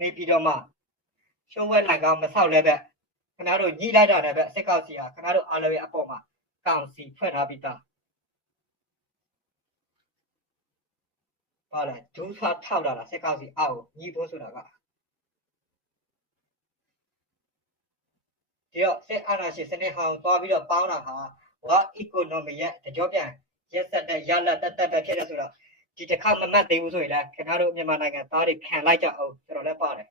နေပြီးတော့မှရှုံးဝဲလိုက်ကောင်မဆောက်လဲပဲခင်ဗျားတို့ညှိလိုက်တာလည်းပဲစစ်ကောက်စီဟာခင်ဗျားတို့အားလုံးရဲ့အပေါ်မှာကောင်စီဖွဲ့ထားပြီးသားပါလားဒူးဆွာထောက်လာတာစစ်ကောက်စီအောက်ကိုညှိဖို့ဆိုတာကဒီတော့စစ်အာဏာရှင်စနစ်ဟောင်းသွားပြီးတော့ပေါင်းတာဟာဝါ economy ရဲ့တကြောပြန်ရက်ဆက်တဲ့ရလက်တက်ပဲဖြစ်နေဆိုတော့ဒီတစ်ခါမမှတ်သေးဘူးဆိုရင်လည်းခင်ဗျားတို့မြန်မာနိုင်ငံသားတွေခံလိုက်ကြအောင်ကျွန်တော်လည်းပါတယ်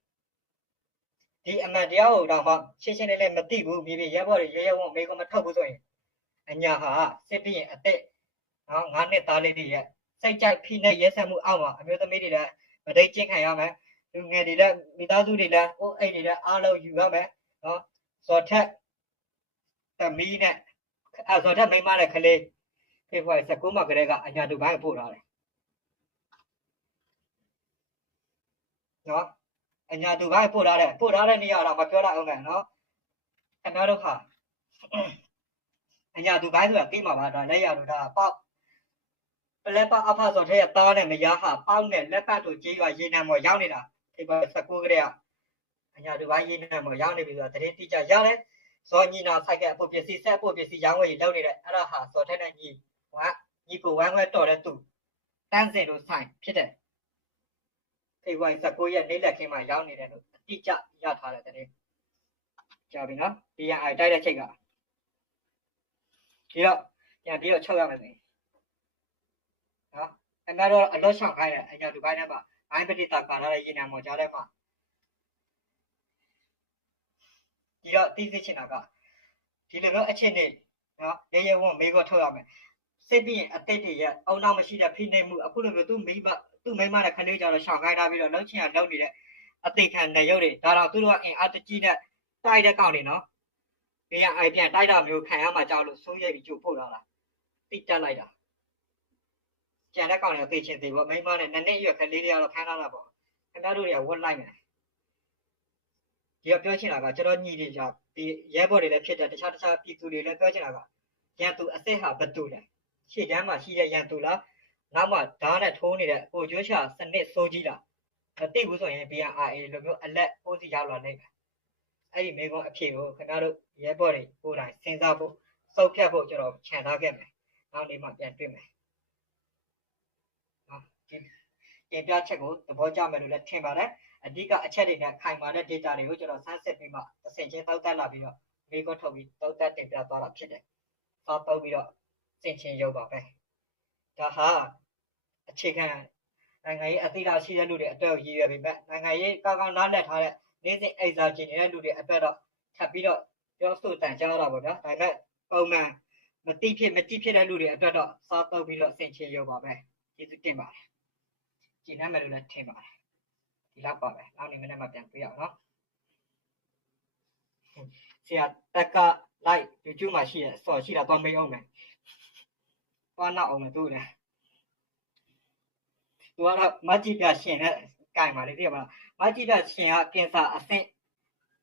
ဒီအမှန်တရားကိုတော့ရှင်းရှင်းလေးမသိဘူးမြေရဲဘော်တွေရဲဝံမေးကမထုတ်ဘူးဆိုရင် အညာဟာစစ်ပြီးရင်အသက်နော်9နှစ်သားလေးတွေရဲ့စိတ်ကြိုက်ဖိနှိပ်ရဲစက်မှုအောက်မှာအမျိုးသမီးတွေလည်းမတိတ်ကျင့်ခံရမယ်လူငယ်တွေလည်းမိသားစုတွေလည်းအိုးအိမ်တွေလည်းအားလုံးယူရမယ်နော်စော်ထက်သမီးနဲ့စော်ထက်မိန်းမနဲ့ကလေးဖေဖော်ဝါရီ19မှာကလေးကအညာဒူဘိုင်းပို့ထားတယ်နော်အညာဒူဘိုင်းပို့ထားတဲ့နေရာတော့မပြောလိုက်အောင်မယ်နော်ခင်ဗျားတို့ဟာအညာဒူဘိုင်းဆိုတာသိမှာပါဒါလက်ရလို့ဒါပေါက်ပလက်ပအဖဆိုတဲ့သားနဲ့မယားဟာပေါက်နဲ့လက်ပတ်တို့ကြေးရွာရေနံမော်ရောက်နေတာဖေဖော်ဝါရီ19ကလေးကအညာဒူဘိုင်းရေနံမော်ရောက်နေပြီဆိုတာသတင်းတိကျရတယ်ဇော်ညီနာဆိုင်ကအဖို့ပစ္စည်းဆက်ဖို့ပစ္စည်းရောင်းဝယ်လုပ်နေတဲ့အဲ့ဒါဟာဇော်ထက်နဲ့ညီကိုဝမ်းခွဲတော်တဲ့သူတန်းစင်တို့ဆိုင်ဖြစ်တယ်ဖေဖော်ဝါရီ19ရက်နေ့လက်ခင်းမှာရောက်နေတယ်လို့အတိအကျရထားတဲ့သတင်းကြားပြီနော် DNI တိုက်တဲ့ချိန်ကဒီတော့ပြန်ပြီးတော့ချုပ်ရမယ်ဆိုရင်နော်အများတော့အလော့ဆောင်ခိုင်းတယ်အညာဒူဘိုင်းထဲမှာဘိုင်းပတိတာကာထားတဲ့ရေနံမော်ကြားထဲမှာဒီတော့သိသိချင်တာကဒီလိုမျိုးအခြေအနေနော်ရဲဝံ့မေးခွန်းထုတ်ရမယ်စစ်ပြီးရင်အတိတ်တွေရဲ့အုံနောက်မရှိတဲ့ဖိနှိပ်မှုအခုလိုမျိုးသူ့မိမနဲ့ခလေးကြတော့ရှောင်ခိုင်းထားပြီးတော့လှုပ်ချင်ရလှုပ်နေတဲ့အသိခံနေရုပ်တွေဒါတော့သူတို့ကအင်အားတကြီးနဲ့တိုက်တဲ့ကောင်တွေနော်BNI ပြန်တိုက်တာမျိုးခံရမှာကြောက်လို့စိုးရိမ်ပြီးကြိုပို့လာတာတိတက်လိုက်တာကျန်တဲ့ကောင်တွေကသိချင်းသေးပေါ့မိမနဲ့နှစ်ရွက်ကလေးတွေကတော့ဖမ်းလာတာပေါ့ခင်ဗျားတို့တွေကဝတ်လိုက်မယ်ဒီတော့ပြောချင်တာကကျွန်တော်ညီတွေကြောင့်ဒီရဲဘော်တွေလည်းဖြစ်တယ်တခြားပြည်သူတွေလည်းပြောချင်တာကရန်သူအစ်စ်ဟာဘသူလဲရှေ့တန်းမှာရှိတဲ့ရန်သူလားနောက်မှဓာတ်နဲ့ထိုးနေတဲ့ကိုကျွေးချစနစ်စိုးကြီးလားမသိဘူးဆိုရင် BNI လိုမျိုးအလက်ပိုးစီရောက်လာနိုင်တယ်အဲ့ဒီမိကုန်းအဖြစ်ကိုခင်ဗျားတို့ရဲဘော်တွေကိုယ်တိုင်စဉ်းစားဖို့စောက်ဖြတ်ဖို့ကျွန်တော်ခြံထားခဲ့မယ်နောက်နေ့မှပြန်တွေ့မယ်နော်ဒီပြင်ပြချက်ကိုသဘောကျမယ်လို့လည်းထင်ပါတယ်အဓိကအချက်တွေနဲ့ခိုင်မာတဲ့ data တွေကိုကျွန်တော်ဆန်းစစ်ပြီးမှအစဉ်ချင်းတောက်တက်လာပြီးတော့မိကုန်းထုတ်ပြီးတောက်တက်တင်ပြသွားတာဖြစ်တယ်စောက်တောက်ပြီးတော့စင်ချင်းရုပ်ပါပဲဒါဟာအခြေခံနိုင်ငံရေးအသီးသားရှိတဲ့လူတွေအတွက်ရည်ရွယ်ပေမဲ့နိုင်ငံရေးကောင်းကောင်းနားလည်ထားတဲ့နေ့စဉ်အိမ်စာကျင်နေတဲ့လူတွေအတွက်တော့ထပ်ပြီးတော့ပြောဆိုတန်ကြားတာပေါ့ဗျာဒါပေမဲ့ပုံမှန်မတိဖြစ်တဲ့လူတွေအတွက်တော့စောက်တော့ပြီးတော့ဆင်ချင်ရုံပါပဲကျေးဇူးတင်ပါတယ်ကျင်းနေမယ်လို့လည်းထင်ပါတယ်ဒီလောက်ပါပဲနောက်နေ့မနေ့မှပြန်တွေ့ရအောင်နော်ဆရာတက်က like YouTube မှာရှိရစော်ရှိတာတော့မေးအောင်မယ်သွားနောက်အောင်မယ်သူလည်းသူကတော့မကြည့်ပြရှင်နဲ့ကြိုင်ပါလေသိရမလားမကြည့်ပြရှင်ကကင်ဆာအဆင့်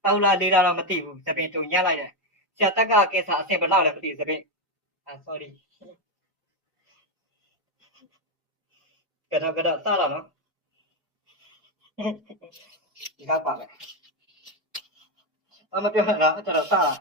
တောက်လာလေးတော့မသိဘူးသပင်တူညက်လိုက်တယ်ဆရာတက်ကကင်ဆာအဆင့်ဘယ်လောက်လဲမသိဘူးသပင်sorry ကတော့စလာနော်ဒီကပါပဲမပြောရတာတော်တော်စလာ